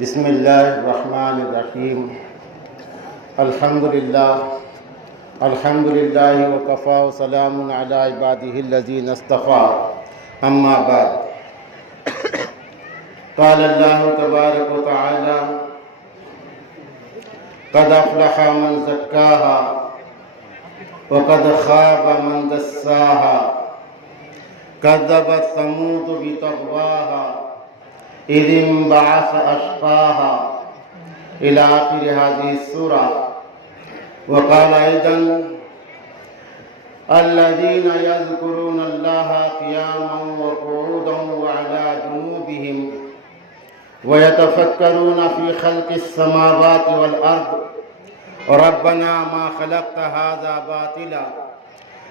بسم اللہ الرحمن الرحیم الحمد للہ وکفا وسلام علی عبادہ الذین اصطفیٰ اما بعد قال اللہ تبارک وتعالی قد افلح من زکاہا وقد خاب من دساہا كذبت ثمود بطغواها إذ انبعث أشقاها إلى آخر هذه السورة. وقال أيضا الذين يذكرون الله قياما وقعودا وعلى جنوبهم ويتفكرون في خلق السماوات والأرض ربنا ما خلقت هذا باطلا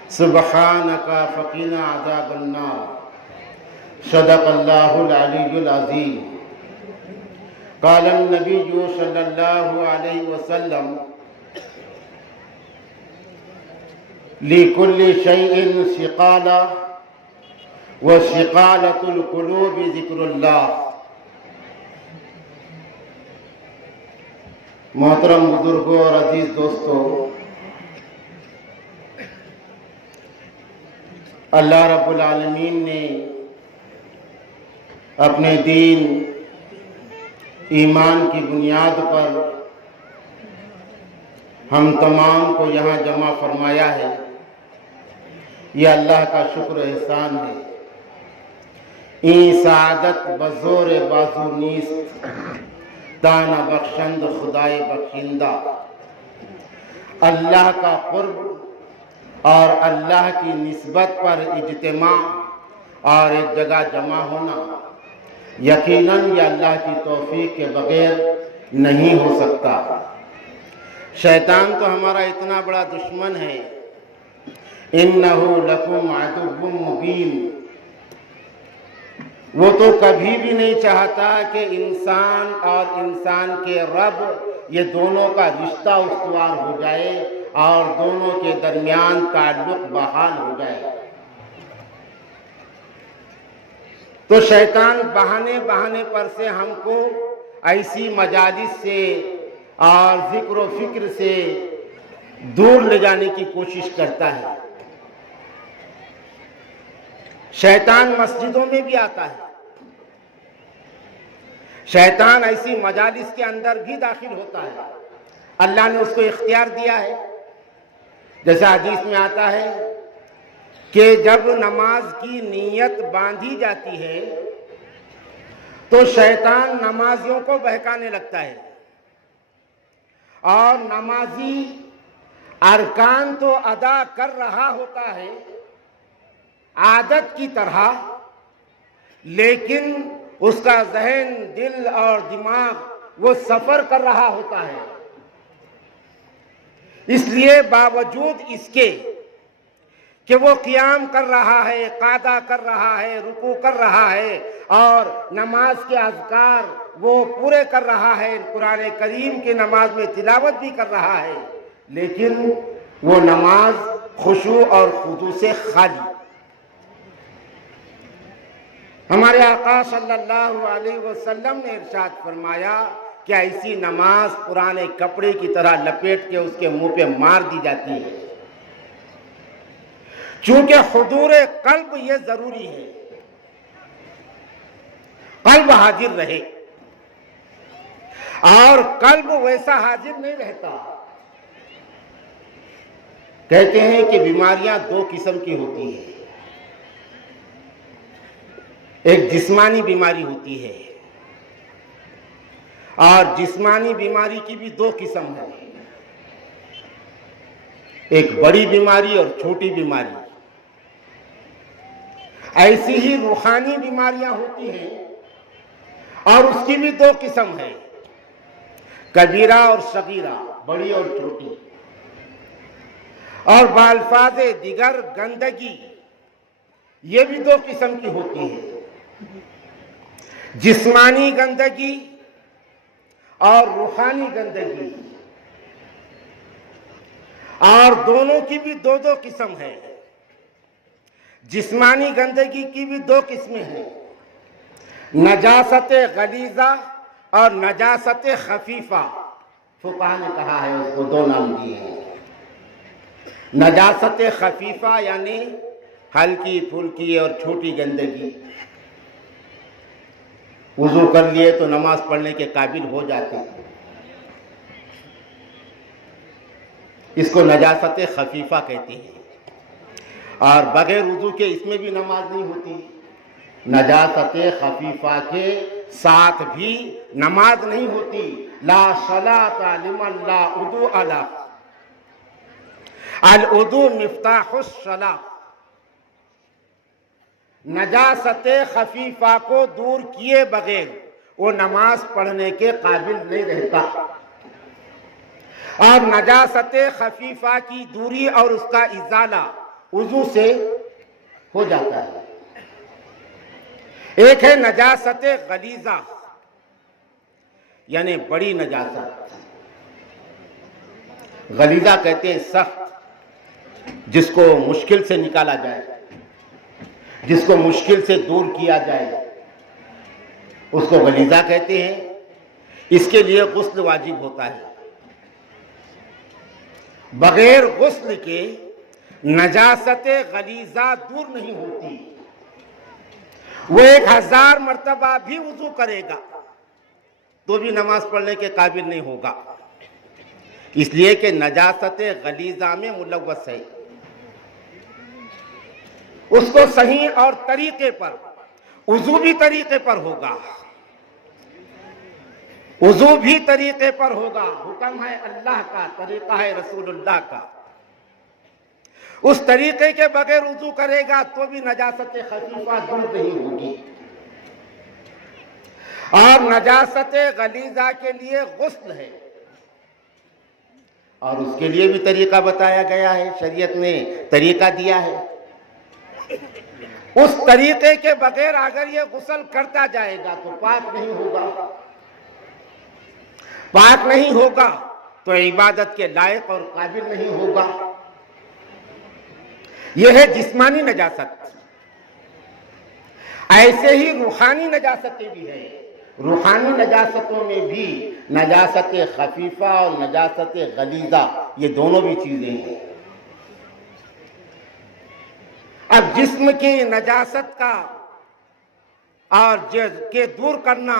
سبحانك فقنا عذاب النار. صدق اللہ العلی العظیم. قال النبی صلی اللہ علیہ وسلم لكل شيء شقالة وشقالة القلوب ذکر اللہ. محترم بزرگوں اور عزیز دوستوں، اللہ رب العالمین نے اپنے دین ایمان کی بنیاد پر ہم تمام کو یہاں جمع فرمایا ہے. یہ اللہ کا شکر احسان ہے. این سعادت بزور بازو نیست دانا بخشند خدائے بخشندہ. اللہ کا قرب اور اللہ کی نسبت پر اجتماع اور ایک جگہ جمع ہونا یقیناً یہ اللہ کی توفیق کے بغیر نہیں ہو سکتا. شیطان تو ہمارا اتنا بڑا دشمن ہے. اِنَّهُ لَكُمْ عَدُوٌّ مُبِينٌ. وہ تو کبھی بھی نہیں چاہتا کہ انسان اور انسان کے رب یہ دونوں کا رشتہ استوار ہو جائے اور دونوں کے درمیان تعلق بحال ہو جائے. تو شیطان بہانے پر سے ہم کو ایسی مجالس سے اور ذکر و فکر سے دور لے جانے کی کوشش کرتا ہے. شیطان مسجدوں میں بھی آتا ہے. شیطان ایسی مجالس کے اندر بھی داخل ہوتا ہے. اللہ نے اس کو اختیار دیا ہے. جیسا حدیث میں آتا ہے کہ جب نماز کی نیت باندھی جاتی ہے تو شیطان نمازیوں کو بہکانے لگتا ہے اور نمازی ارکان تو ادا کر رہا ہوتا ہے عادت کی طرح، لیکن اس کا ذہن، دل اور دماغ وہ سفر کر رہا ہوتا ہے. اس لیے باوجود اس کے کہ وہ قیام کر رہا ہے، قعدہ کر رہا ہے، رکوع کر رہا ہے اور نماز کے اذکار وہ پورے کر رہا ہے، قرآن کریم کی نماز میں تلاوت بھی کر رہا ہے، لیکن وہ نماز خشوع اور خضوع سے خالی. ہمارے آقا صلی اللہ علیہ وسلم نے ارشاد فرمایا کہ ایسی نماز پرانے کپڑے کی طرح لپیٹ کے اس کے منہ پہ مار دی جاتی ہے. چونکہ حضور قلب یہ ضروری ہے، قلب حاضر رہے، اور قلب ویسا حاضر نہیں رہتا. کہتے ہیں کہ بیماریاں دو قسم کی ہوتی ہیں. ایک جسمانی بیماری ہوتی ہے اور جسمانی بیماری کی بھی دو قسم ہے. ایک بڑی بیماری اور چھوٹی بیماری. ایسی ہی روحانی بیماریاں ہوتی ہیں اور اس کی بھی دو قسم ہے، کبیرہ اور صغیرہ، بڑی اور چھوٹی. اور بالفاظ دیگر گندگی یہ بھی دو قسم کی ہوتی ہے، جسمانی گندگی اور روحانی گندگی. اور دونوں کی بھی دو قسم ہے. جسمانی گندگی کی بھی دو قسمیں ہیں، نجاست غلیظہ اور نجاست خفیفہ، فقہا نے کہا ہے اس کو دو نام دیے ہیں۔ نجاست خفیفہ یعنی ہلکی پھلکی اور چھوٹی گندگی، وضو کر لیے تو نماز پڑھنے کے قابل ہو جاتے ہیں، اس کو نجاست خفیفہ کہتے ہیں۔ اور بغیر وضو کے اس میں بھی نماز نہیں ہوتی، نجاست خفیفہ کے ساتھ بھی نماز نہیں ہوتی۔ لا صلاۃ لمن لا وضوء لہ، الوضوء مفتاح الصلاۃ۔ نجاست خفیفہ کو دور کیے بغیر وہ نماز پڑھنے کے قابل نہیں رہتا، اور نجاست خفیفہ کی دوری اور اس کا ازالہ وضو سے ہو جاتا ہے۔ ایک ہے نجاست غلیظہ یعنی بڑی نجاست، غلیظہ کہتے ہیں سخت، جس کو مشکل سے نکالا جائے، جس کو مشکل سے دور کیا جائے، اس کو غلیظہ کہتے ہیں۔ اس کے لیے غسل واجب ہوتا ہے، بغیر غسل کے نجاست غلیظہ دور نہیں ہوتی۔ وہ 1000 مرتبہ بھی وضو کرے گا تو بھی نماز پڑھنے کے قابل نہیں ہوگا، اس لیے کہ نجاست غلیظہ میں ملوث ہے۔ اس کو صحیح اور طریقے پر، وضو بھی طریقے پر ہوگا، وضو بھی طریقے پر ہوگا، حکم ہے اللہ کا، طریقہ ہے رسول اللہ کا، اس طریقے کے بغیر وضو کرے گا تو بھی نجاست خفیفہ دور نہیں ہوگی۔ اور نجاست غلیظہ کے لیے غسل ہے، اور اس کے لیے بھی طریقہ بتایا گیا ہے، شریعت نے طریقہ دیا ہے۔ اس طریقے کے بغیر اگر یہ غسل کرتا جائے گا تو پاک نہیں ہوگا، پاک نہیں ہوگا تو عبادت کے لائق اور قابل نہیں ہوگا۔ یہ ہے جسمانی نجاست۔ ایسے ہی روحانی نجاستیں بھی ہیں، روحانی نجاستوں میں بھی نجاست خفیفہ اور نجاست غلیظہ، یہ دونوں بھی چیزیں ہیں۔ اب جسم کی نجاست کا اور کے دور کرنا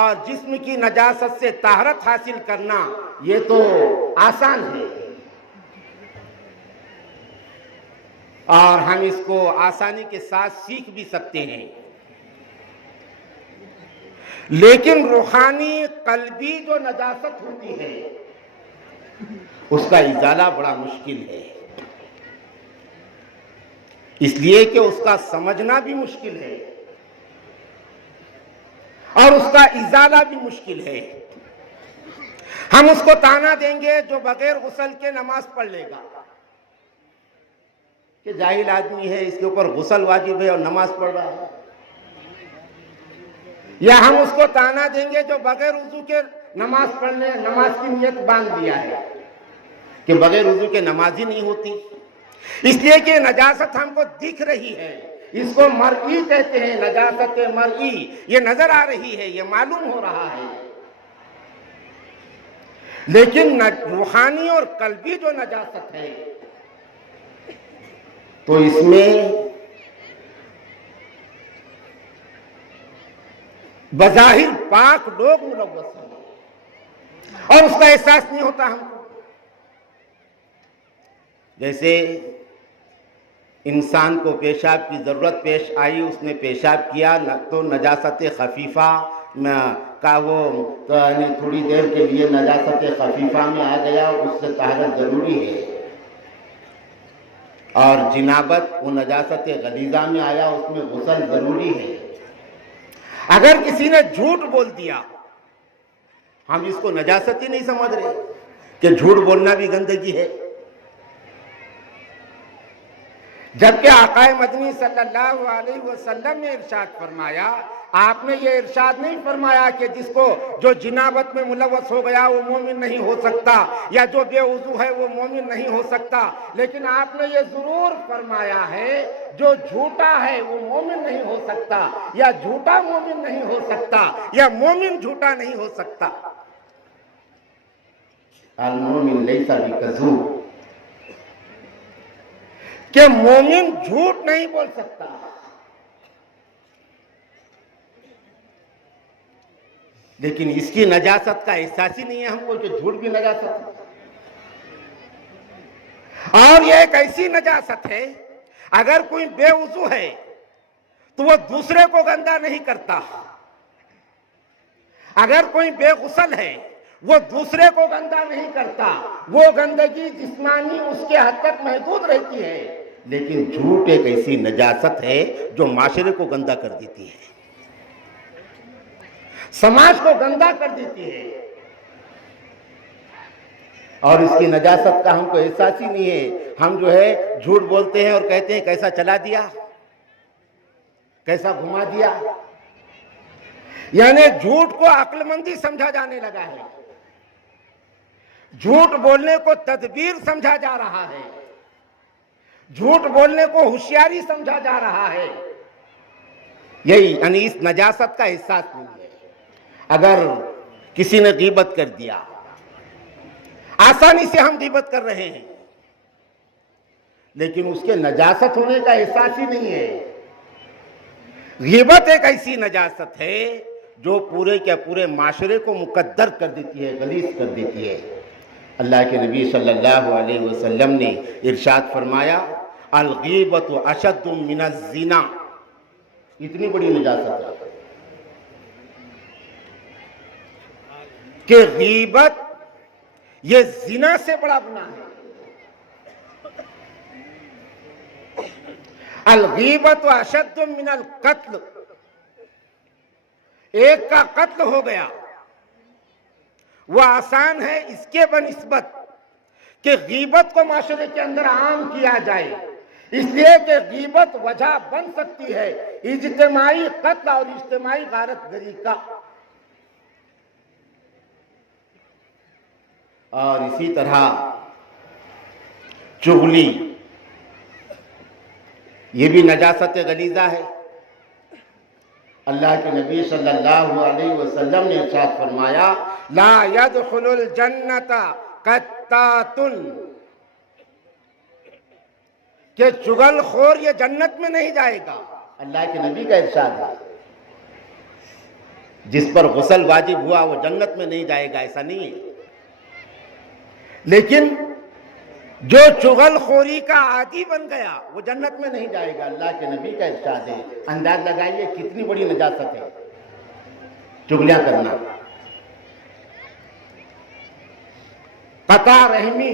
اور جسم کی نجاست سے طہارت حاصل کرنا یہ تو آسان ہے، اور ہم اس کو آسانی کے ساتھ سیکھ بھی سکتے ہیں، لیکن روحانی قلبی جو نجاست ہوتی ہے اس کا ازالہ بڑا مشکل ہے، اس لیے کہ اس کا سمجھنا بھی مشکل ہے اور اس کا ازالہ بھی مشکل ہے۔ ہم اس کو طعنہ دیں گے جو بغیر غسل کے نماز پڑھ لے گا کہ جاہل آدمی ہے، اس کے اوپر غسل واجب ہے اور نماز پڑھ رہا ہے، یا ہم اس کو طعنہ دیں گے جو بغیر وضو کے نماز پڑھنے، نماز کی نیت باندھ دیا ہے کہ بغیر وضو کے نماز ہی نہیں ہوتی، اس لیے کہ نجاست ہم کو دکھ رہی ہے، اس کو مرئی کہتے ہیں، نجاست مرئی، یہ نظر آ رہی ہے، یہ معلوم ہو رہا ہے۔ لیکن روحانی اور قلبی جو نجاست ہے تو اس میں بظاہر پاک لوگ ملوث ہیں اور اس کا احساس نہیں ہوتا ہم کو۔ جیسے انسان کو پیشاب کی ضرورت پیش آئی، اس نے پیشاب کیا تو نجاست خفیفہ کا وہ تھوڑی دیر کے لیے نجاست خفیفہ میں آ گیا، اس سے طہارت ضروری ہے، اور جنابت وہ نجاست غلیظہ میں آیا، اس میں غسل ضروری ہے۔ اگر کسی نے جھوٹ بول دیا، ہم اس کو نجاست ہی نہیں سمجھ رہے کہ جھوٹ بولنا بھی گندگی ہے، جبکہ آقا مدنی صلی اللہ علیہ وسلم نے ارشاد فرمایا، آپ نے یہ ارشاد نہیں فرمایا کہ جس کو جو جنابت میں ملوث ہو گیا وہ مومن نہیں ہو سکتا، یا جو بے وضو ہے وہ مومن نہیں ہو سکتا، لیکن آپ نے یہ ضرور فرمایا ہے جو جھوٹا ہے وہ مومن نہیں ہو سکتا، یا جھوٹا مومن نہیں ہو سکتا، یا مومن جھوٹا نہیں ہو سکتا۔ المومن لیس بکذوب، کہ مومن جھوٹ نہیں بول سکتا۔ لیکن اس کی نجاست کا احساس ہی نہیں ہے ہم کو کہ جھوٹ بھی نجاست ہے۔ اور یہ ایک ایسی نجاست ہے، اگر کوئی بے وضو ہے تو وہ دوسرے کو گندا نہیں کرتا، اگر کوئی بے غسل ہے وہ دوسرے کو گندا نہیں کرتا، وہ گندگی جسمانی اس کے حد تک محدود رہتی ہے، لیکن جھوٹ ایک ایسی نجاست ہے جو معاشرے کو گندا کر دیتی ہے، سماج کو گندا کر دیتی ہے، اور اس کی نجاست کا ہم کو احساس ہی نہیں ہے۔ ہم جو ہے جھوٹ بولتے ہیں اور کہتے ہیں کیسا چلا دیا، کیسا گھما دیا، یعنی جھوٹ کو عقل مندی سمجھا جانے لگا ہے، جھوٹ بولنے کو تدبیر سمجھا جا رہا ہے، جھوٹ بولنے کو ہوشیاری سمجھا جا رہا ہے۔ یہی یعنی اس نجاست کا احساس نہیں ہے۔ اگر کسی نے غیبت کر دیا، آسانی سے ہم غیبت کر رہے ہیں، لیکن اس کے نجاست ہونے کا احساس ہی نہیں ہے۔ غیبت ایک ایسی نجاست ہے جو پورے کے پورے معاشرے کو مقدر کر دیتی ہے، غلیظ کر دیتی ہے۔ اللہ کے نبی صلی اللہ علیہ وسلم نے ارشاد فرمایا، الغیبت اشد من الزنا، اتنی بڑی نجاست ہے کہ غیبت یہ زنا سے بڑا گناہ ہے۔ الغیبت اشد من القتل، ایک کا قتل ہو گیا وہ آسان ہے اس کے بنسبت کہ غیبت کو معاشرے کے اندر عام کیا جائے، اس لیے کہ غیبت وجہ بن سکتی ہے اجتماعی قتل اور اجتماعی غارت گری کا۔ اور اسی طرح چغلی، یہ بھی نجاست غلیظہ ہے۔ اللہ کے نبی صلی اللہ علیہ وسلم نے ارشاد فرمایا، لا يدخل الجنت قطات، کہ چغل خور یہ جنت میں نہیں جائے گا۔ اللہ کے نبی کا ارشاد ہے، جس پر غسل واجب ہوا وہ جنت میں نہیں جائے گا، ایسا نہیں ہے۔ لیکن جو چغل خوری کا عادی بن گیا وہ جنت میں نہیں جائے گا، اللہ کے نبی کا ارشاد ہے۔ انداز لگائیے کتنی بڑی نجاست ہے چغلیاں کرنا۔ قطع رحمی،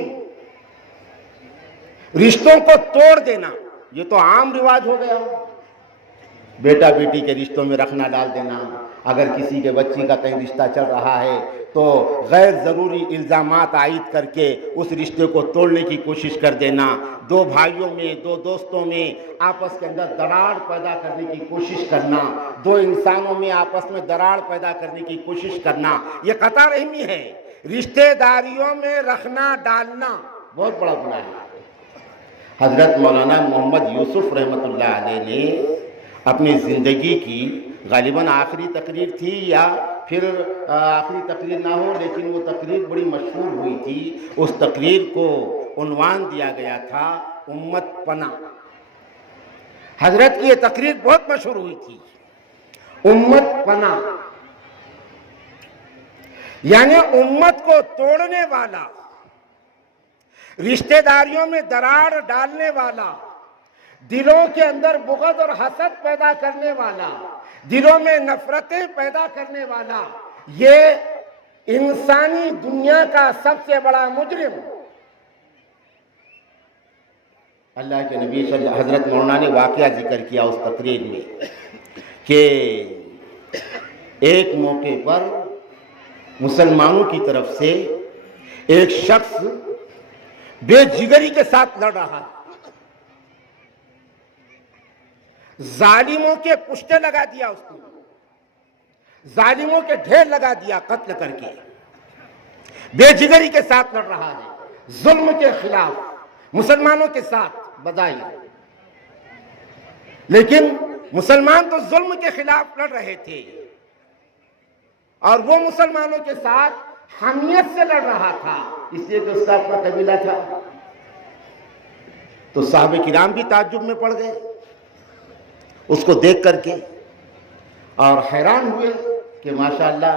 رشتوں کو توڑ دینا، یہ تو عام رواج ہو گیا۔ بیٹا بیٹی کے رشتوں میں رکھنا ڈال دینا، اگر کسی کے بچی کا کہیں رشتہ چل رہا ہے تو غیر ضروری الزامات عائد کر کے اس رشتے کو توڑنے کی کوشش کر دینا، دو بھائیوں میں، دو دوستوں میں آپس کے اندر دراڑ پیدا کرنے کی کوشش کرنا، دو انسانوں میں آپس میں دراڑ پیدا کرنے کی کوشش کرنا، یہ قطع رحمی ہے۔ رشتہ داریوں میں رکھنا ڈالنا بہت بڑا گناہ ہے۔ حضرت مولانا محمد یوسف رحمۃ اللہ علیہ نے اپنی زندگی کی غالباً آخری تقریر تھی یا پھر آخری تقریر نہ ہو، لیکن وہ تقریر بڑی مشہور ہوئی تھی۔ اس تقریر کو عنوان دیا گیا تھا امت پناہ۔ حضرت کی یہ تقریر بہت مشہور ہوئی تھی، امت پناہ، یعنی امت کو توڑنے والا، رشتہ داریوں میں دراڑ ڈالنے والا، دلوں کے اندر بغض اور حسد پیدا کرنے والا، دلوں میں نفرتیں پیدا کرنے والا، یہ انسانی دنیا کا سب سے بڑا مجرم۔ اللہ کے نبی صلی اللہ حضرت مولانا نے واقعہ ذکر کیا اس تقریر میں کہ ایک موقع پر مسلمانوں کی طرف سے ایک شخص بے جگری کے ساتھ لڑ رہا ہے، ظالموں کے پشتے لگا دیا اس کو، ظالموں کے ڈھیر لگا دیا قتل کر کے، بے جگری کے ساتھ لڑ رہا ہے، ظلم کے خلاف مسلمانوں کے ساتھ بدائی۔ لیکن مسلمان تو ظلم کے خلاف لڑ رہے تھے، اور وہ مسلمانوں کے ساتھ حمیت سے لڑ رہا تھا، اس لیے کہ اس کا اپنا قبیلہ تھا۔ تو صحابہ کرام بھی تعجب میں پڑ گئے اس کو دیکھ کر کے، اور حیران ہوئے کہ ماشاءاللہ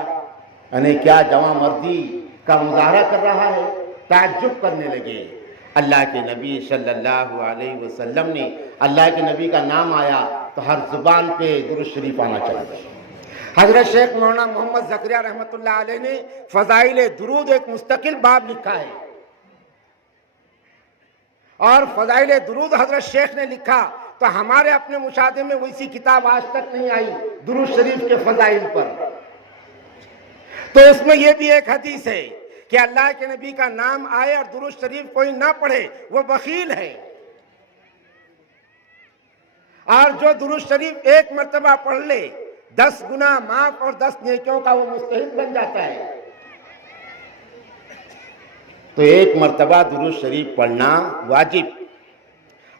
یعنی کیا جواں مردی کا مظاہرہ کر رہا ہے، تعجب کرنے لگے۔ اللہ کے نبی صلی اللہ علیہ وسلم نے، اللہ کے نبی کا نام آیا تو ہر زبان پہ درود شریف آنا چاہیے۔ حضرت شیخ مولانا محمد زکریہ رحمۃ اللہ علیہ نے فضائل درود ایک مستقل باب لکھا ہے، اور فضائل درود حضرت شیخ نے لکھا تو ہمارے اپنے مشاہدے میں ویسی کتاب آج تک نہیں آئی درود شریف کے فضائل پر۔ تو اس میں یہ بھی ایک حدیث ہے کہ اللہ کے نبی کا نام آئے اور درود شریف کوئی نہ پڑھے وہ بخیل ہے، اور جو درود شریف ایک مرتبہ پڑھ لے 10 گناہ معاف اور 10 نیکیوں کا وہ مستحق بن جاتا ہے۔ تو ایک مرتبہ درود شریف پڑھنا واجب،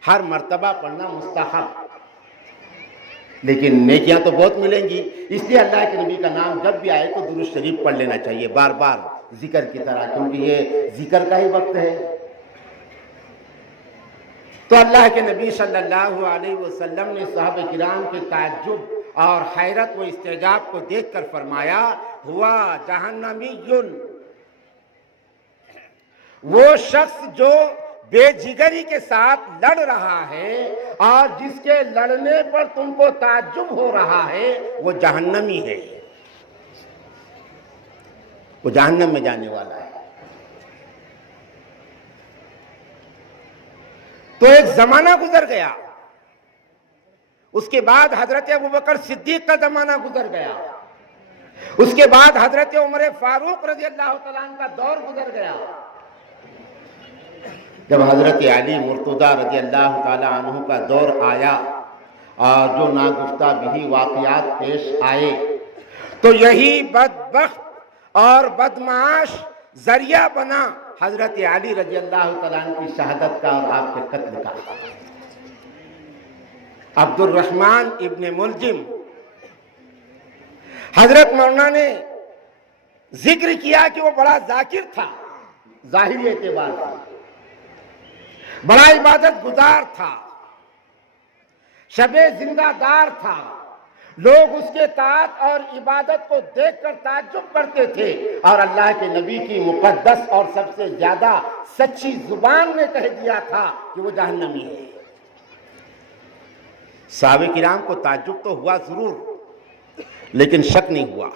ہر مرتبہ پڑھنا مستحب، لیکن نیکیاں تو بہت ملیں گی، اس لیے اللہ کے نبی کا نام جب بھی آئے تو درود شریف پڑھ لینا چاہیے بار بار ذکر کی طرح، کیونکہ یہ ذکر کا ہی وقت ہے۔ تو اللہ کے نبی صلی اللہ علیہ وسلم نے صحابہ کرام کے تعجب اور حیرت و استعجاب کو دیکھ کر فرمایا، ہوا جہنمی، وہ شخص جو بے جگری کے ساتھ لڑ رہا ہے اور جس کے لڑنے پر تم کو تعجب ہو رہا ہے وہ جہنمی ہے، وہ جہنم میں جانے والا ہے۔ تو ایک زمانہ گزر گیا، اس کے بعد حضرت ابوبکر صدیق کا زمانہ گزر گیا، اس کے بعد حضرت عمر فاروق رضی اللہ تعالیٰ عنہ کا دور گزر گیا۔ جب حضرت علی مرتضیٰ رضی اللہ تعالیٰ عنہ کا دور آیا اور جو ناگفتہ بھی واقعات پیش آئے، تو یہی بدبخت اور بدمعاش ذریعہ بنا حضرت علی رضی اللہ تعالیٰ عنہ کی شہادت کا اور آپ کے قتل کا۔ عبد الرحمن ابن ملجم، حضرت مولانا نے ذکر کیا کہ وہ بڑا ذاکر تھا، ظاہری اعتبار سے بڑا عبادت گزار تھا، شب زندہ دار تھا، لوگ اس کے طاعت اور عبادت کو دیکھ کر تعجب کرتے تھے، اور اللہ کے نبی کی مقدس اور سب سے زیادہ سچی زبان نے کہہ دیا تھا کہ وہ جہنمی ہے۔ صحابہ کرام کو تعجب تو ہوا ضرور، لیکن شک نہیں ہوا،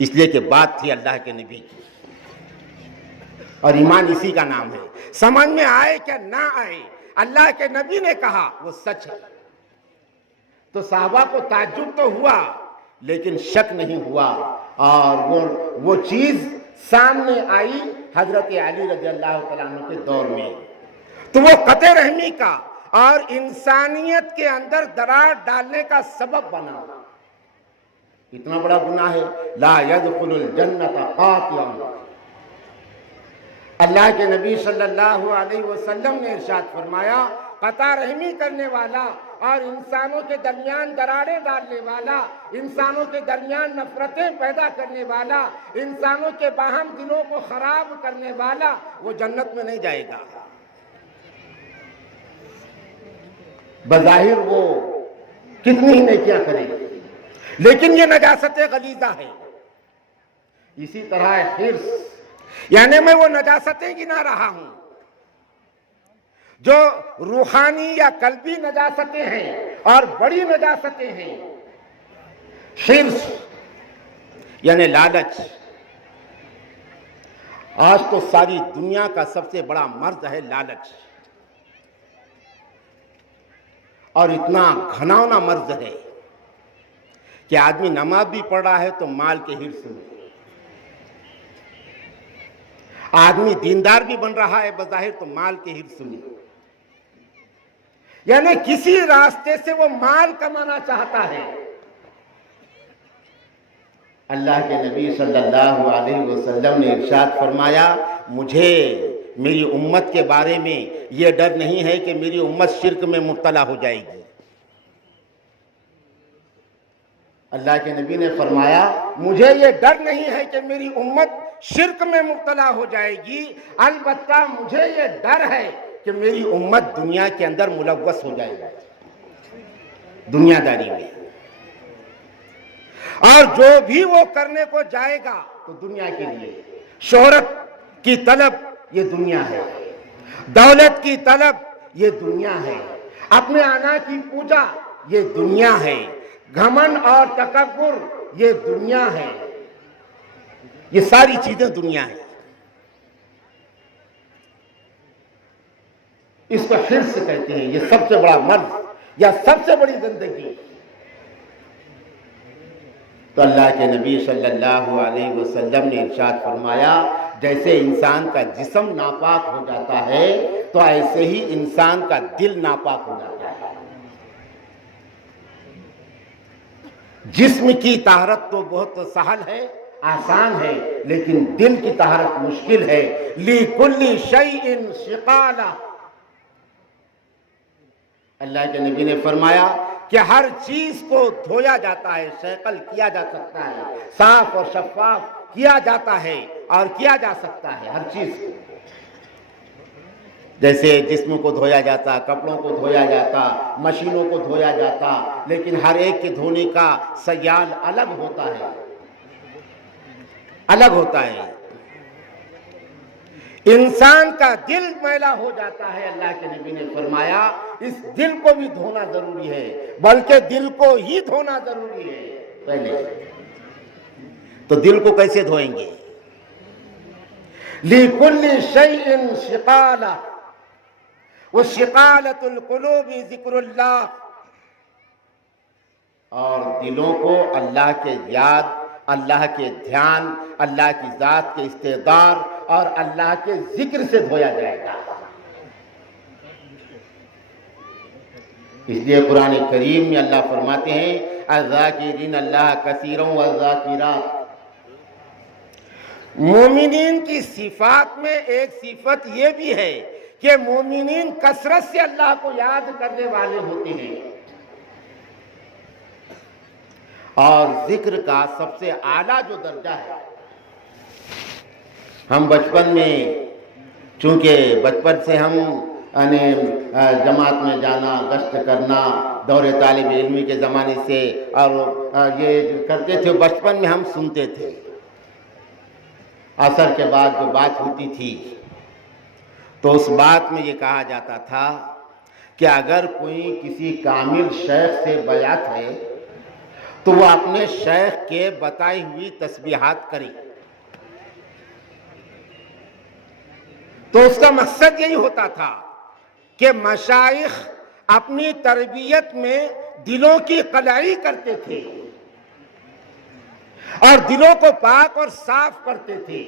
اس لیے کہ بات تھی اللہ کے نبی کی، اور ایمان اسی کا نام ہے۔ سمجھ میں آئے کہ نہ آئے، اللہ کے نبی نے کہا وہ سچ ہے۔ تو صحابہ کو تعجب تو ہوا لیکن شک نہیں ہوا، اور وہ چیز سامنے آئی حضرت علی رضی اللہ تعالیٰ عنہ کے دور میں، تو وہ قطع رحمی کا اور انسانیت کے اندر درار ڈالنے کا سبب بنا۔ اتنا بڑا گناہ ہے، لا يدخل الجنت قاطع۔ اللہ کے نبی صلی اللہ علیہ وسلم نے ارشاد فرمایا، قطع رحمی کرنے والا اور انسانوں کے درمیان دراریں ڈالنے والا، انسانوں کے درمیان نفرتیں پیدا کرنے والا، انسانوں کے باہم دلوں کو خراب کرنے والا، وہ جنت میں نہیں جائے گا۔ بظاہر وہ کتنی ہی نیکیاں کرے، لیکن یہ نجاست غلیظہ ہے۔ اسی طرح حرص، یعنی میں وہ نجاستیں گنا رہا ہوں جو روحانی یا قلبی نجاستیں ہیں اور بڑی نجاستیں ہیں۔ حرص یعنی لالچ، آج تو ساری دنیا کا سب سے بڑا مرض ہے لالچ، اور اتنا گھناؤنا مرض ہے کہ آدمی نماز بھی پڑھ رہا ہے تو مال کے حرص میں، آدمی دیندار بھی بن رہا ہے بظاہر تو مال کے حرص میں۔ یعنی کسی راستے سے وہ مال کمانا چاہتا ہے. اللہ کے نبی صلی اللہ علیہ وسلم نے ارشاد فرمایا مجھے میری امت کے بارے میں یہ ڈر نہیں ہے کہ میری امت شرک میں مبتلا ہو جائے گی. اللہ کے نبی نے فرمایا مجھے یہ ڈر نہیں ہے کہ میری امت شرک میں مبتلا ہو جائے گی، البتہ مجھے یہ ڈر ہے کہ میری امت دنیا کے اندر ملوث ہو جائے گی، دنیا داری میں. اور جو بھی وہ کرنے کو جائے گا تو دنیا کے لیے. شہرت کی طلب یہ دنیا ہے، دولت کی طلب یہ دنیا ہے، اپنے انا کی پوجا یہ دنیا ہے، گھمنڈ اور تکبر یہ دنیا ہے. یہ ساری چیزیں دنیا ہیں. اس کو حرص کہتے ہیں. یہ سب سے بڑا مرض یا سب سے بڑی زندگی. تو اللہ کے نبی صلی اللہ علیہ وسلم نے ارشاد فرمایا جیسے انسان کا جسم ناپاک ہو جاتا ہے تو ایسے ہی انسان کا دل ناپاک ہو جاتا ہے. جسم کی طہارت تو بہت سہل ہے، آسان ہے، لیکن دل کی طہارت مشکل ہے. لِكُلِّ شَيْءٍ شِقَالَةٌ. اللہ کے نبی نے فرمایا کہ ہر چیز کو دھویا جاتا ہے، شیکل کیا جا سکتا ہے، صاف اور شفاف کیا جاتا ہے اور کیا جا سکتا ہے ہر چیز کو. جیسے جسم کو دھویا جاتا، کپڑوں کو دھویا جاتا، مشینوں کو دھویا جاتا، لیکن ہر ایک کے دھونے کا سیال الگ ہوتا ہے، الگ ہوتا ہے. انسان کا دل میلا ہو جاتا ہے. اللہ کے نبی نے فرمایا اس دل کو بھی دھونا ضروری ہے، بلکہ دل کو ہی دھونا ضروری ہے پہلے. تو دل کو کیسے دھوئیں گے؟ لِكُلِّ شَيْءٍ شِقَالَةٌ وَشِقَالَةُ الْقُلُوبِ ذِكْرُ اللَّهِ. اور دلوں کو اللہ کے یاد، اللہ کے دھیان، اللہ کی ذات کے استحضار اور اللہ کے ذکر سے دھویا جائے گا. اس لیے قرآن کریم میں اللہ فرماتے ہیں الذاکرین اللہ کثیرا والذاکرات. مومنین کی صفات میں ایک صفت یہ بھی ہے کہ مومنین کثرت سے اللہ کو یاد کرنے والے ہوتے ہیں. اور ذکر کا سب سے اعلیٰ جو درجہ ہے، ہم بچپن میں چونکہ بچپن سے ہم جماعت میں جانا، گشت کرنا، دور طالب علمی کے زمانے سے اور یہ کرتے تھے، بچپن میں ہم سنتے تھے. عصر کے بعد جو بات ہوتی تھی تو اس بات میں یہ کہا جاتا تھا کہ اگر کوئی کسی کامل شیخ سے بیعت ہے تو وہ اپنے شیخ کے بتائی ہوئی تسبیحات کرے. تو اس کا مقصد یہی ہوتا تھا کہ مشائخ اپنی تربیت میں دلوں کی قلعی کرتے تھے اور دلوں کو پاک اور صاف کرتے تھے.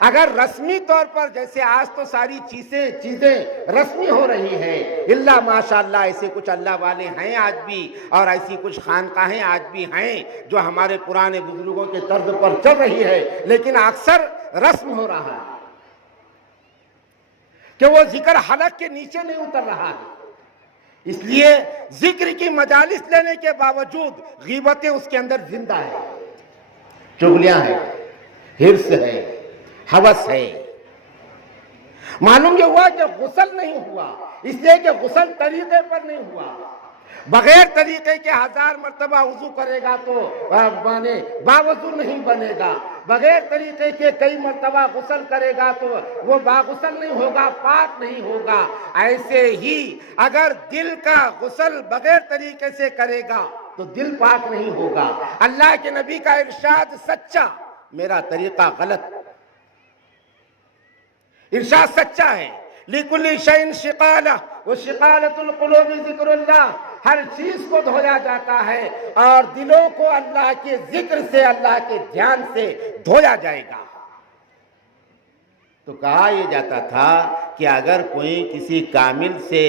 اگر رسمی طور پر جیسے آج تو ساری چیزیں رسمی ہو رہی ہیں، اللہ ماشاءاللہ ایسے کچھ اللہ والے ہیں آج بھی، اور ایسی کچھ خانقاہیں آج بھی ہیں جو ہمارے پرانے بزرگوں کے طرز پر چل رہی ہے، لیکن اکثر رسم ہو رہا ہے کہ وہ ذکر حلق کے نیچے نہیں اتر رہا ہے. اس لیے ذکر کی مجالس لینے کے باوجود غیبتیں اس کے اندر زندہ ہیں، چغلیاں ہیں، حرص ہے، ہوس ہے. معلوم یہ ہوا کہ غسل نہیں ہوا، اس لیے کہ غسل طریقے پر نہیں ہوا. بغیر طریقے کے 1000 مرتبہ وضو کرے گا تو باوضو نہیں بنے گا. بغیر طریقے کے کئی مرتبہ غسل کرے گا تو وہ باغسل نہیں ہوگا، پاک نہیں ہوگا. ایسے ہی اگر دل کا غسل بغیر طریقے سے کرے گا تو دل پاک نہیں ہوگا. اللہ کے نبی کا ارشاد سچا، میرا طریقہ غلط. ارشاد سچا ہے. لِكُلِّ شَيْءٍ شِقَالَةٌ وَشِقَالَةُ الْقُلُوبِ ذِكْرُ اللَّهِ. ہر چیز کو دھویا جاتا ہے اور دلوں کو اللہ کے ذکر سے، اللہ کے دھیان سے دھویا جائے گا. تو کہا یہ جاتا تھا کہ اگر کوئی کسی کامل سے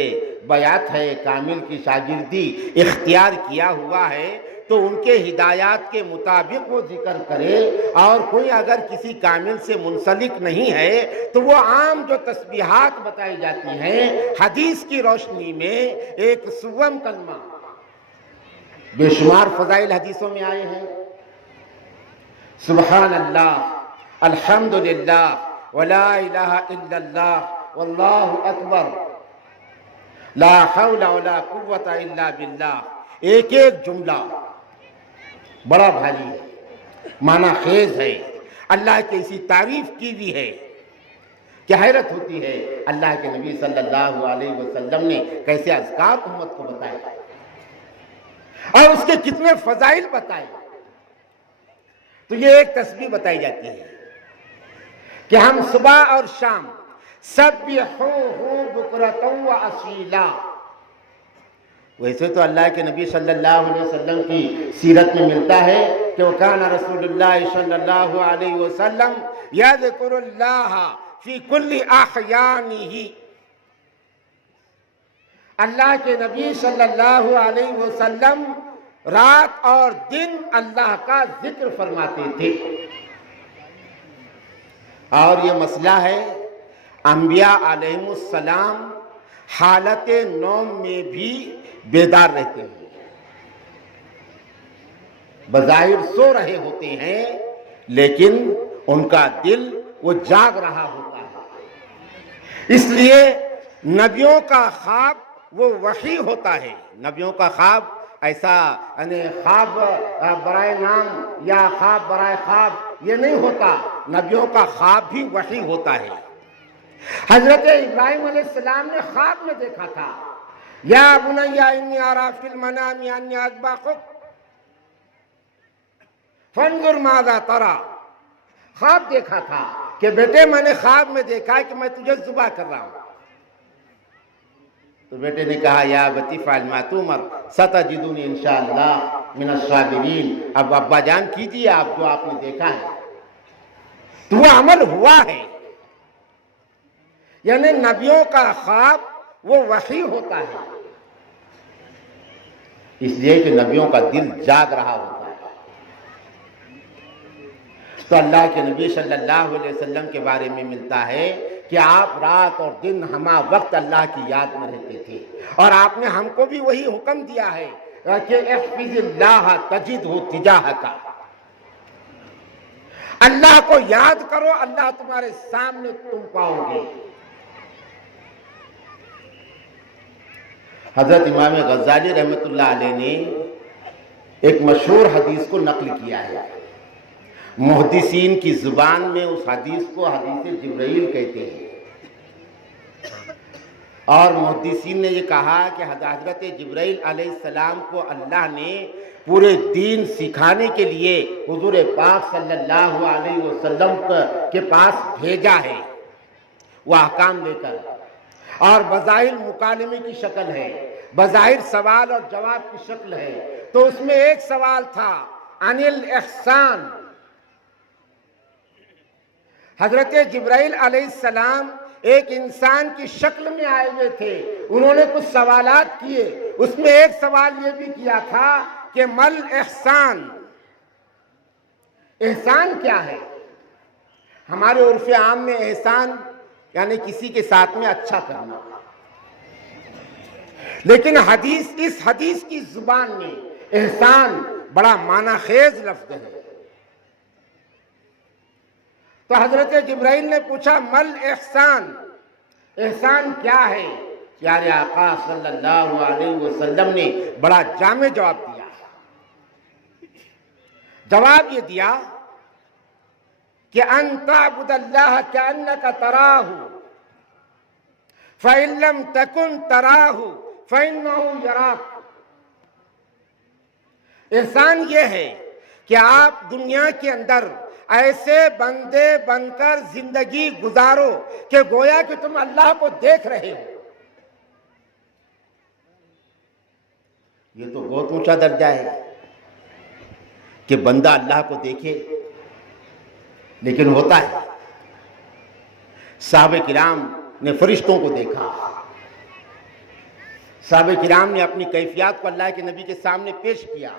بیعت ہے، کامل کی شاگردی اختیار کیا ہوا ہے تو ان کے ہدایات کے مطابق وہ ذکر کرے، اور کوئی اگر کسی کامل سے منسلک نہیں ہے تو وہ عام جو تسبیحات بتائی جاتی ہیں حدیث کی روشنی میں، ایک سوم کلمہ، بے شمار فضائل حدیثوں میں آئے ہیں، سبحان اللہ، الحمدللہ، ولا الہ الا اللہ، واللہ اکبر، لا حول ولا قوت الا باللہ، ایک ایک جملہ بڑا بھاری ہے، معنی خیز ہے، اللہ کی اسی تعریف کی بھی ہے کہ حیرت ہوتی ہے اللہ کے نبی صلی اللہ علیہ وسلم نے کیسے اذکار امت کو بتائے اور اس کے کتنے فضائل بتائے۔ تو یہ ایک تسبیح بتائی جاتی ہے کہ ہم صبح اور شام سبحوہ بکرۃ و اصیلا، ویسے تو اللہ کے نبی صلی اللہ علیہ وسلم کی سیرت میں ملتا ہے کہ وکان رسول اللہ صلی اللہ علیہ وسلم یذکر اللہ فی کل احیانہ، اللہ کے نبی صلی اللہ علیہ وسلم رات اور دن اللہ کا ذکر فرماتے تھے، اور یہ مسئلہ ہے انبیاء علیہ السلام حالت نوم میں بھی بیدار رہتے ہیں، بظاہر سو رہے ہوتے ہیں لیکن ان کا دل وہ جاگ رہا ہوتا ہے، اس لیے نبیوں کا خواب وہ وحی ہوتا ہے، نبیوں کا خواب ایسا یعنی خواب برائے نام یا خواب برائے خواب یہ نہیں ہوتا، نبیوں کا خواب بھی وحی ہوتا ہے۔ حضرت ابراہیم علیہ السلام نے خواب میں دیکھا تھا، یا بنی انی اری فی المنام انی اذبحک فانظر ماذا تری، خواب دیکھا تھا کہ بیٹے میں نے خواب میں دیکھا ہے کہ میں تجھے ذبح کر رہا ہوں، تو بیٹے نے کہا یا ابت افعل ما تؤمر ستجدنی انشاءاللہ من الصابرین، اب ابا جان کیجیے آپ جو آپ نے دیکھا ہے، تو وہ عمل ہوا ہے، یعنی نبیوں کا خواب وہ وحی ہوتا ہے، اس لیے کہ نبیوں کا دل جاگ رہا ہوتا ہے۔ تو اللہ کے نبی صلی اللہ علیہ وسلم کے بارے میں ملتا ہے کہ آپ رات اور دن ہمہ وقت اللہ کی یاد میں رہتے تھے، اور آپ نے ہم کو بھی وہی حکم دیا ہے کہ احفظ اللہ تجدہ تجاہک، اللہ کو یاد کرو، اللہ تمہارے سامنے تم پاؤ گے۔ حضرت امام غزالی رحمۃ اللہ علیہ نے ایک مشہور حدیث کو نقل کیا ہے، محدثین کی زبان میں اس حدیث کو حدیث جبرائیل کہتے ہیں، اور محدثین نے یہ کہا کہ حضرت جبرائیل علیہ السلام کو اللہ نے پورے دین سکھانے کے لیے حضور پاک صلی اللہ علیہ وسلم کے پاس بھیجا ہے، وہ احکام لے کر، اور بظاہر مکالمے کی شکل ہے، بظاہر سوال اور جواب کی شکل ہے، تو اس میں ایک سوال تھا عن الاحسان، حضرت جبرائیل علیہ السلام ایک انسان کی شکل میں آئے ہوئے تھے، انہوں نے کچھ سوالات کیے، اس میں ایک سوال یہ بھی کیا تھا کہ مل احسان، احسان کیا ہے؟ ہمارے عرف عام میں احسان یعنی کسی کے ساتھ میں اچھا کرنا، لیکن اس حدیث کی زبان میں احسان بڑا معنی خیز لفظ ہے۔ تو حضرت جبرائیل نے پوچھا مل احسان، احسان کیا ہے؟ پیارے آقا صلی اللہ علیہ وسلم نے بڑا جامع جواب دیا، جواب یہ دیا کہ ان تعبد اللہ کأنک تراہ فإن لم تکن تراہ فإنہ یراک، احسان یہ ہے کہ آپ دنیا کے اندر ایسے بندے بن کر زندگی گزارو کہ گویا کہ تم اللہ کو دیکھ رہے ہو، یہ تو بہت اونچا درجہ ہے کہ بندہ اللہ کو دیکھے، لیکن ہوتا ہے صحابہ کرام نے فرشتوں کو دیکھا، صحابہ کرام نے اپنی کیفیات کو اللہ کے نبی کے سامنے پیش کیا.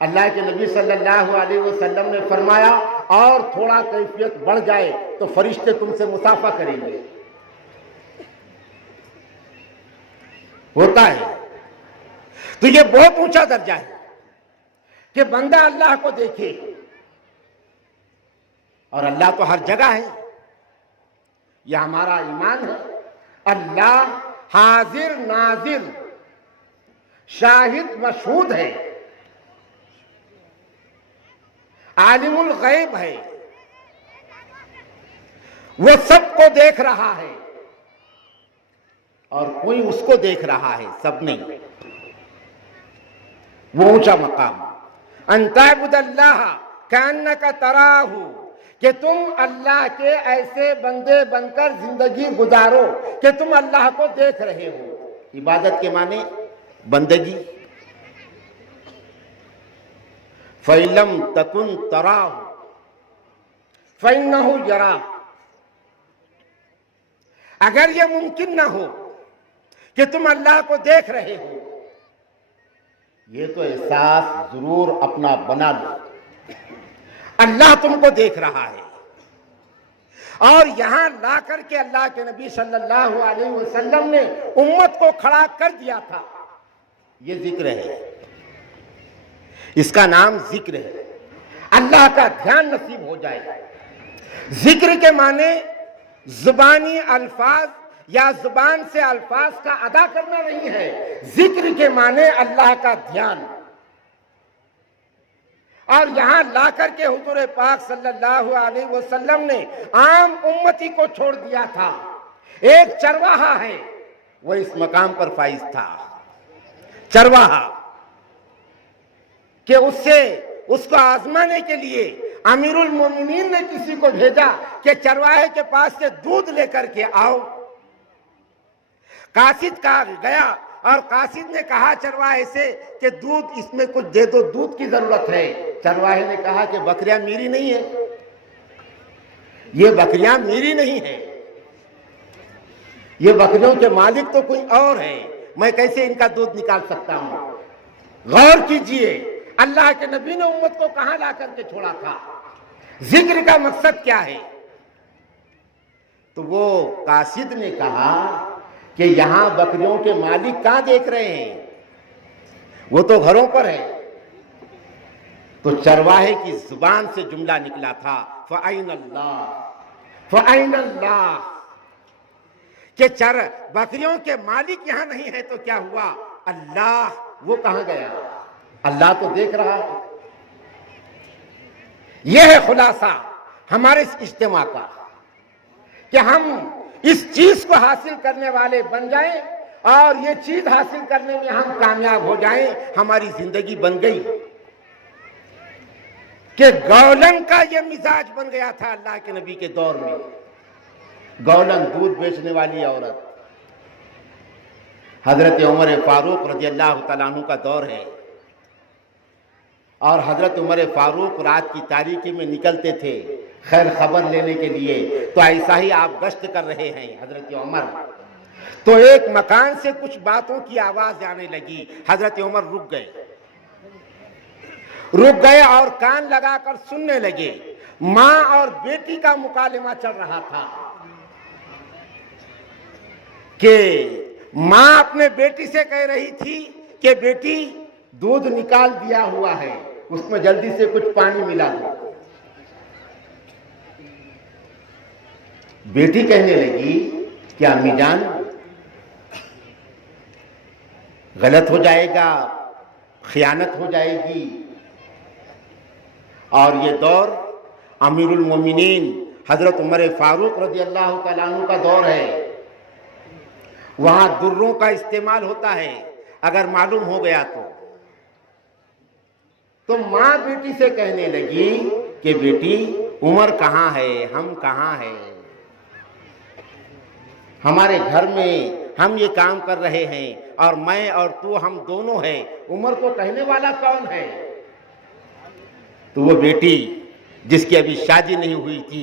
اللہ کے نبی صلی اللہ علیہ وسلم نے فرمایا اور تھوڑا کیفیت بڑھ جائے تو فرشتے تم سے مصافحہ کریں گے. ہوتا ہے. تو یہ بہت اونچا درجہ ہے کہ بندہ اللہ کو دیکھے, اور اللہ تو ہر جگہ ہے. یہ ہمارا ایمان ہے. اللہ حاضر ناظر شاہد مشہود ہے, عالم الغیب ہے, وہ سب کو دیکھ رہا ہے اور کوئی اس کو دیکھ رہا ہے, سب نہیں. وہ اونچا مقام. ان تعبد اللہ کأنک تراہ, کہ تم اللہ کے ایسے بندے بن کر زندگی گزارو کہ تم اللہ کو دیکھ رہے ہو. عبادت کے معنی بندگی. فَإِن لَمْ تَكُنْ تَرَاهُ فَإِنَّهُ يَرَاكَ. اگر یہ ممکن نہ ہو کہ تم اللہ کو دیکھ رہے ہو, یہ تو احساس ضرور اپنا بنا لو. اللہ تم کو دیکھ رہا ہے, اور یہاں لا کر کے اللہ کے نبی صلی اللہ علیہ وسلم نے امت کو کھڑا کر دیا تھا. یہ ذکر ہے, اس کا نام ذکر ہے. اللہ کا دھیان نصیب ہو جائے. ذکر کے معنی زبانی الفاظ یا زبان سے الفاظ کا ادا کرنا نہیں ہے. ذکر کے معنی اللہ کا دھیان. اور یہاں لا کر کے حضور پاک صلی اللہ علیہ وسلم نے عام امتی کو چھوڑ دیا تھا. ایک چرواہا ہے, وہ اس مقام پر فائز تھا. چرواہا کہ اس کو آزمانے کے لیے امیر المومنین نے کسی کو بھیجا کہ چرواہے کے پاس سے دودھ لے کر کے آؤ. قاصد کا گیا اور قاصد نے کہا چرواہے سے کہ دودھ اس میں کچھ دے دو, دودھ کی ضرورت ہے. چرواہے نے کہا کہ بکریاں میری نہیں ہے, یہ بکریاں میری نہیں ہے, یہ بکریوں کے مالک تو کوئی اور ہے, میں کیسے ان کا دودھ نکال سکتا ہوں. غور کیجئے اللہ کے نبی نے امت کو کہاں لا کر کے چھوڑا تھا. ذکر کا مقصد کیا ہے؟ تو وہ قاصد نے کہا کہ یہاں بکریوں کے مالک کہاں دیکھ رہے ہیں, وہ تو گھروں پر ہے. تو چرواہے کی زبان سے جملہ نکلا تھا فَأَيْنَ اللَّهُ فَأَيْنَ اللَّهُ, کہ بکریوں کے مالک یہاں نہیں ہے تو کیا ہوا, اللہ وہ کہاں گیا. اللہ تو دیکھ رہا ہے. یہ ہے خلاصہ ہمارے اس اجتماع کا, کہ ہم اس چیز کو حاصل کرنے والے بن جائیں, اور یہ چیز حاصل کرنے میں ہم کامیاب ہو جائیں. ہماری زندگی بن گئی کہ گولن کا یہ مزاج بن گیا تھا اللہ کے نبی کے دور میں. گولن دودھ بیچنے والی عورت. حضرت عمر فاروق رضی اللہ تعالیٰ عنہ کا دور ہے, اور حضرت عمر فاروق رات کی تاریکی میں نکلتے تھے خیر خبر لینے کے لیے. تو ایسا ہی آپ گشت کر رہے ہیں حضرت عمر, تو ایک مکان سے کچھ باتوں کی آواز آنے لگی. حضرت عمر رک گئے اور کان لگا کر سننے لگے. ماں اور بیٹی کا مکالمہ چل رہا تھا کہ ماں اپنے بیٹی سے کہہ رہی تھی کہ بیٹی دودھ نکال دیا ہوا ہے, اس میں جلدی سے کچھ پانی ملا دو. بیٹی کہنے لگی کہ امی جان غلط ہو جائے گا, خیانت ہو جائے گی. اور یہ دور امیر المومنین حضرت عمر فاروق رضی اللہ تعالیٰ عنہ کا دور ہے. وہاں دروں کا استعمال ہوتا ہے, اگر معلوم ہو گیا تو ماں بیٹی سے کہنے لگی کہ بیٹی عمر کہاں ہے, ہم کہاں ہیں, ہمارے گھر میں ہم یہ کام کر رہے ہیں, اور میں اور تو ہم دونوں ہیں, عمر کو کہنے والا کون ہے. تو وہ بیٹی جس کی ابھی شادی نہیں ہوئی تھی,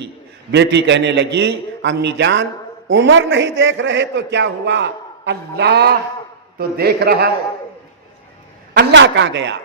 بیٹی کہنے لگی امی جان عمر نہیں دیکھ رہے تو کیا ہوا, اللہ تو دیکھ رہا ہے۔ اللہ کہاں گیا؟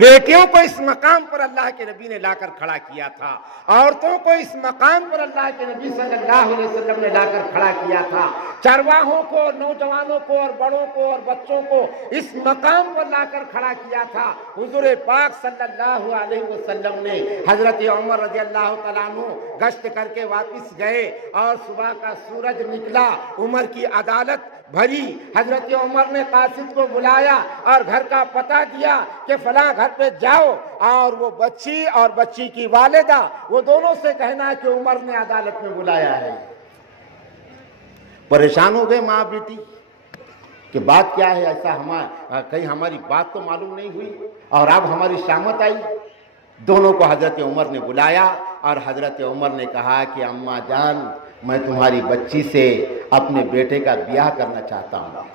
بیٹیوں کو اس مقام پر اللہ کے نبی نے لا کر کھڑا کیا تھا، عورتوں کو اس مقام پر اللہ کے نبی صلی اللہ علیہ وسلم نے لا کر کھڑا کیا تھا، چرواہوں کو، نوجوانوں کو اور بڑوں کو اور بچوں کو اس مقام پر لا کر کھڑا کیا تھا۔ حضور پاک صلی اللہ علیہ وسلم نے حضرت عمر رضی اللہ تعالیٰ عنہ گشت کر کے واپس گئے اور صبح کا سورج نکلا، عمر کی عدالت بھری۔ حضرت عمر نے قاصد کو بلایا اور گھر کا پتہ دیا کہ فلاں گھر پہ جاؤ، اور وہ بچی اور بچی کی والدہ وہ دونوں سے کہنا کہ عمر نے عدالت میں بلایا ہے۔ پریشان ہو گئے ماں بیٹی کہ بات کیا ہے، ایسا کہیں ہماری بات تو معلوم نہیں ہوئی اور اب ہماری شامت آئی۔ دونوں کو حضرت عمر نے بلایا اور حضرت عمر نے کہا کہ اماں جان، میں تمہاری بچی سے اپنے بیٹے کا بیاہ کرنا چاہتا ہوں۔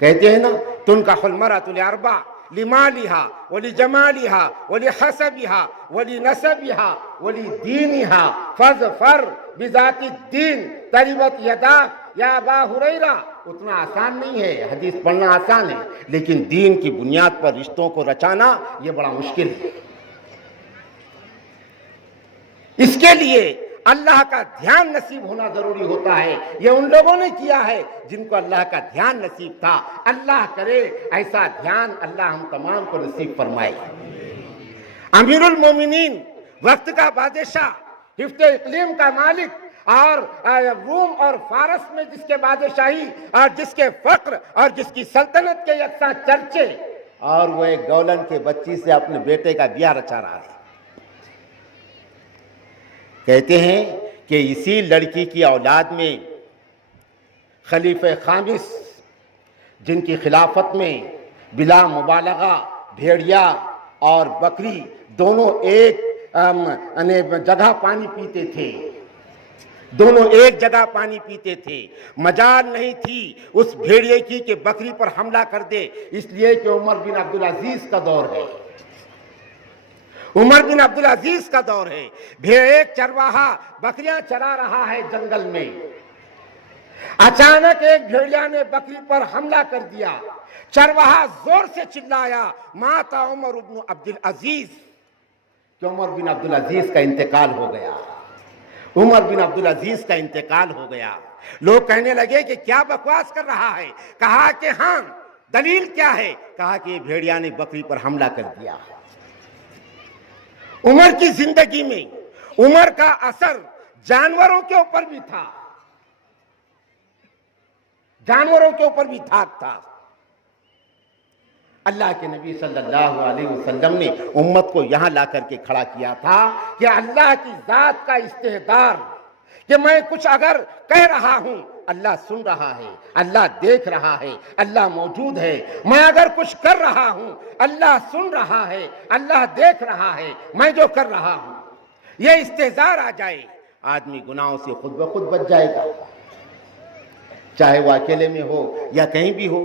کہتے ہیں نا، تنکح المرأة لأربع، لمالها ولجمالها ولحسبها ولنسبها ولدينها فاظفر بذات الدين تربت يداك یا ابا ہریرہ۔ اتنا آسان نہیں ہے، حدیث پڑھنا آسان ہے، لیکن دین کی بنیاد پر رشتوں کو رچانا یہ بڑا مشکل ہے۔ اس کے لیے اللہ کا دھیان نصیب ہونا ضروری ہوتا ہے۔ یہ ان لوگوں نے کیا ہے جن کو اللہ کا دھیان نصیب تھا۔ اللہ کرے ایسا دھیان اللہ ہم تمام کو نصیب فرمائے۔ امیر المومنین، وقت کا بادشاہ، حفظ اقلیم کا مالک، اور روم اور فارس میں جس کے بادشاہی اور جس کے فقر اور جس کی سلطنت کے یکساں چرچے، اور وہ ایک گولن کے بچی سے اپنے بیٹے کا بیاہ رچا رہا ہے۔ کہتے ہیں کہ اسی لڑکی کی اولاد میں خلیفہ خامس، جن کی خلافت میں بلا مبالغہ بھیڑیا اور بکری دونوں ایک جگہ پانی پیتے تھے، دونوں ایک جگہ پانی پیتے تھے، مجال نہیں تھی اس بھیڑیے کی کہ بکری پر حملہ کر دے، اس لیے کہ عمر بن عبدالعزیز کا دور ہے، عمر بن عبدالعزیز کا دور ہے۔ ایک چرواہا بکریاں چرا رہا ہے جنگل میں، اچانک ایک بھیڑیا نے بکری پر حملہ کر دیا، چرواہا زور سے چلایا، مات عمر بن عبدالعزیز، کہ عمر بن عبدالعزیز کا انتقال ہو گیا، عمر بن عبدالعزیز کا انتقال ہو گیا۔ لوگ کہنے لگے کہ کیا بکواس کر رہا ہے؟ کہا کہ ہاں، دلیل کیا ہے؟ کہا کہ یہ بھیڑیا نے بکری پر حملہ کر دیا۔ عمر کی زندگی میں عمر کا اثر جانوروں کے اوپر بھی تھا، جانوروں کے اوپر بھی تھا۔ اللہ کے نبی صلی اللہ علیہ وسلم نے امت کو یہاں لا کر کے کھڑا کیا تھا کہ اللہ کی ذات کا استحضار، کہ میں کچھ اگر کہہ رہا ہوں اللہ سن رہا ہے، اللہ دیکھ رہا ہے، اللہ موجود ہے، میں اگر کچھ کر رہا ہوں اللہ سن رہا ہے، اللہ دیکھ رہا ہے، میں جو کر رہا ہوں، یہ استحضار آ جائے، آدمی گناہوں سے خود بخود بچ جائے گا، چاہے وہ اکیلے میں ہو یا کہیں بھی ہو۔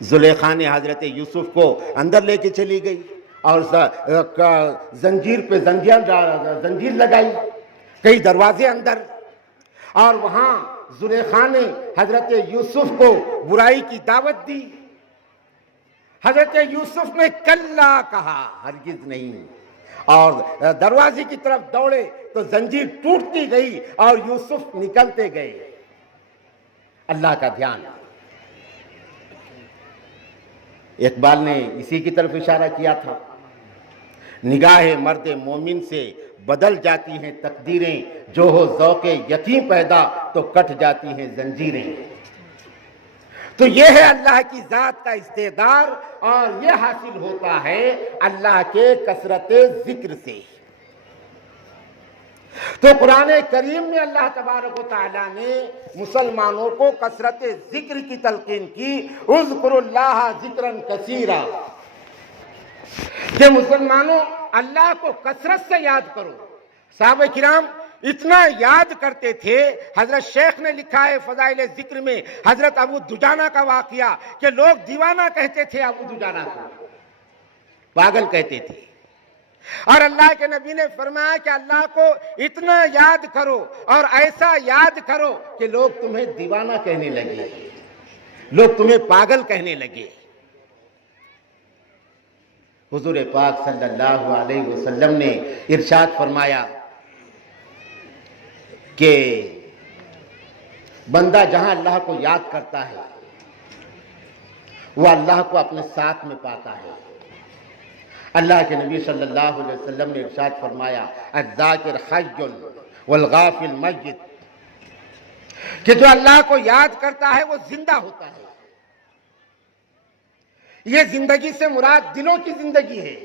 زلیخا نے حضرت یوسف کو اندر لے کے چلی گئی اور زنجیر پہ زنجیر لگائی، کئی دروازے اندر، اور وہاں زلیخا نے حضرت یوسف کو برائی کی دعوت دی۔ حضرت یوسف نے کلا کہا، ہرگز نہیں، اور دروازے کی طرف دوڑے تو زنجیر ٹوٹتی گئی اور یوسف نکلتے گئے۔ اللہ کا دھیان۔ اقبال نے اسی کی طرف اشارہ کیا تھا، نگاہ مرد مومن سے بدل جاتی ہیں تقدیریں، جو ہو ذوق یقین پیدا تو کٹ جاتی ہیں زنجیریں۔ تو یہ ہے اللہ کی ذات کا استعدار، اور یہ حاصل ہوتا ہے اللہ کے کثرت ذکر سے۔ تو قرآن کریم میں اللہ تبارک و تعالیٰ نے مسلمانوں کو کثرت ذکر کی تلقین کی، اذکروا اللہ ذکرا کثیرا، کہ مسلمانوں اللہ کو کثرت سے یاد کرو۔ صحابہ کرام اتنا یاد کرتے تھے، حضرت شیخ نے لکھا ہے فضائل ذکر میں حضرت ابو دجانہ کا واقعہ کہ لوگ دیوانہ کہتے تھے ابو دجانہ کو، پاگل کہتے تھے، اور اللہ کے نبی نے فرمایا کہ اللہ کو اتنا یاد کرو اور ایسا یاد کرو کہ لوگ تمہیں دیوانہ کہنے لگے، لوگ تمہیں پاگل کہنے لگے۔ حضور پاک صلی اللہ علیہ وسلم نے ارشاد فرمایا کہ بندہ جہاں اللہ کو یاد کرتا ہے وہ اللہ کو اپنے ساتھ میں پاتا ہے۔ اللہ کے نبی صلی اللہ علیہ وسلم نے ارشاد فرمایا الذاکر حی والغافل میت، کہ جو اللہ کو یاد کرتا ہے وہ زندہ ہوتا ہے۔ یہ زندگی سے مراد دلوں کی زندگی ہے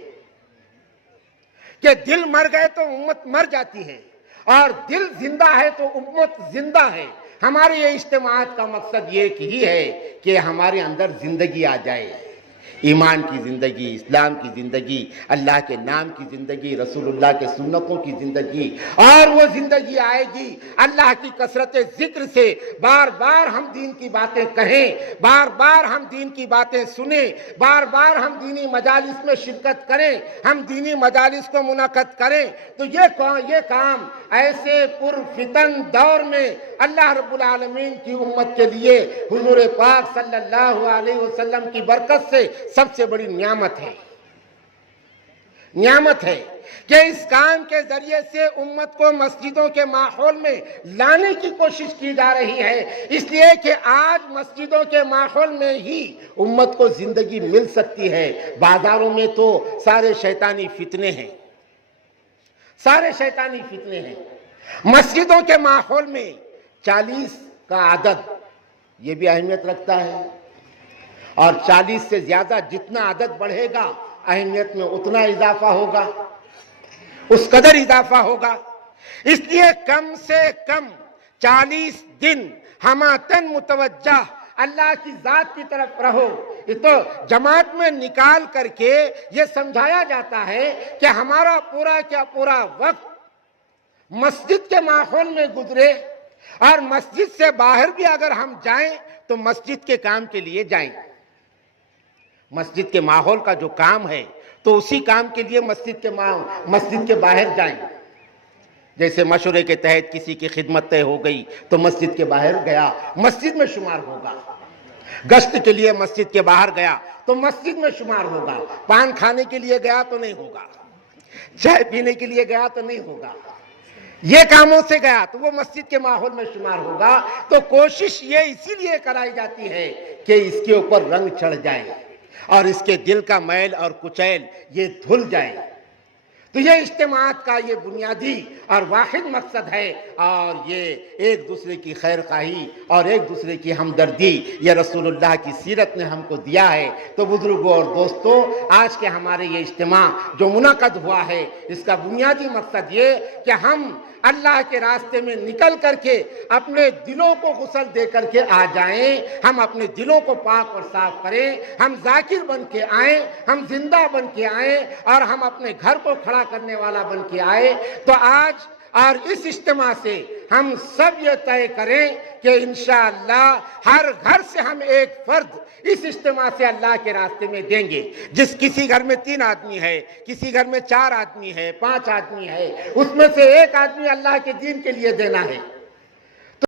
کہ دل مر گئے تو امت مر جاتی ہے، اور دل زندہ ہے تو امت زندہ ہے۔ ہمارے یہ اجتماعات کا مقصد یہ ہی ہے کہ ہمارے اندر زندگی آ جائے، ایمان کی زندگی، اسلام کی زندگی، اللہ کے نام کی زندگی، رسول اللہ کے سنتوں کی زندگی، اور وہ زندگی آئے گی اللہ کی کثرت ذکر سے۔ بار بار ہم دین کی باتیں کہیں، بار بار ہم دین کی باتیں سنیں، بار بار ہم دینی مجالس میں شرکت کریں، ہم دینی مجالس کو منعقد کریں، تو یہ کام ایسے پرفتن دور میں اللہ رب العالمین کی امت کے لیے حضور پاک صلی اللہ علیہ وسلم کی برکت سے سب سے بڑی نعمت ہے۔ نعمت ہے کہ اس کام کے ذریعے سے امت کو مسجدوں کے ماحول میں لانے کی کوشش کی جا رہی ہے، اس لیے کہ آج مسجدوں کے ماحول میں ہی امت کو زندگی مل سکتی ہے۔ بازاروں میں تو سارے شیطانی فتنے ہیں، سارے شیطانی فتنے ہیں۔ مسجدوں کے ماحول میں 40 کا عدد یہ بھی اہمیت رکھتا ہے، اور 40 سے زیادہ جتنا عدد بڑھے گا اہمیت میں اتنا اضافہ ہوگا، اس قدر اضافہ ہوگا۔ اس لیے کم سے کم 40 دن ہماتن متوجہ اللہ کی ذات کی طرف رہو۔ تو جماعت میں نکال کر کے یہ سمجھایا جاتا ہے کہ ہمارا پورا کیا پورا وقت مسجد کے ماحول میں گزرے، اور مسجد سے باہر بھی اگر ہم جائیں تو مسجد کے کام کے لیے جائیں۔ مسجد کے ماحول کا جو کام ہے تو اسی کام کے لیے مسجد کے باہر جائیں۔ جیسے مشورے کے تحت کسی کی خدمت طے ہو گئی تو مسجد کے باہر گیا، مسجد میں شمار ہوگا۔ گشت کے لیے مسجد کے باہر گیا تو مسجد میں شمار ہوگا۔ پان کھانے کے لیے گیا تو نہیں ہوگا، چائے پینے کے لیے گیا تو نہیں ہوگا، یہ کاموں سے گیا تو وہ مسجد کے ماحول میں شمار ہوگا۔ تو کوشش یہ اسی لیے کرائی جاتی ہے کہ اس کے اوپر رنگ چڑھ جائے اور اس کے دل کا میل اور کچیل یہ دھل جائے۔ تو یہ اجتماعات کا یہ بنیادی اور واحد مقصد ہے، اور یہ ایک دوسرے کی خیر خواہی اور ایک دوسرے کی ہمدردی یہ رسول اللہ کی سیرت نے ہم کو دیا ہے۔ تو بزرگوں اور دوستوں، آج کے ہمارے یہ اجتماع جو منعقد ہوا ہے اس کا بنیادی مقصد یہ کہ ہم اللہ کے راستے میں نکل کر کے اپنے دلوں کو غسل دے کر کے آ جائیں، ہم اپنے دلوں کو پاک اور صاف کریں، ہم ذاکر بن کے آئیں، ہم زندہ بن کے آئیں، اور ہم اپنے گھر کو کھڑا کرنے والا بن کے آئے۔ تو آج اور اس اجتماع سے ہم سب یہ طے کریں کہ انشاءاللہ ہر گھر سے ہم ایک فرد اس اجتماع سے اللہ کے راستے میں دیں گے۔ کسی گھر میں 3 آدمی ہے، کسی گھر میں 4 آدمی ہے، 5 آدمی ہے، اس میں سے ایک آدمی اللہ کے دین کے لیے دینا ہے۔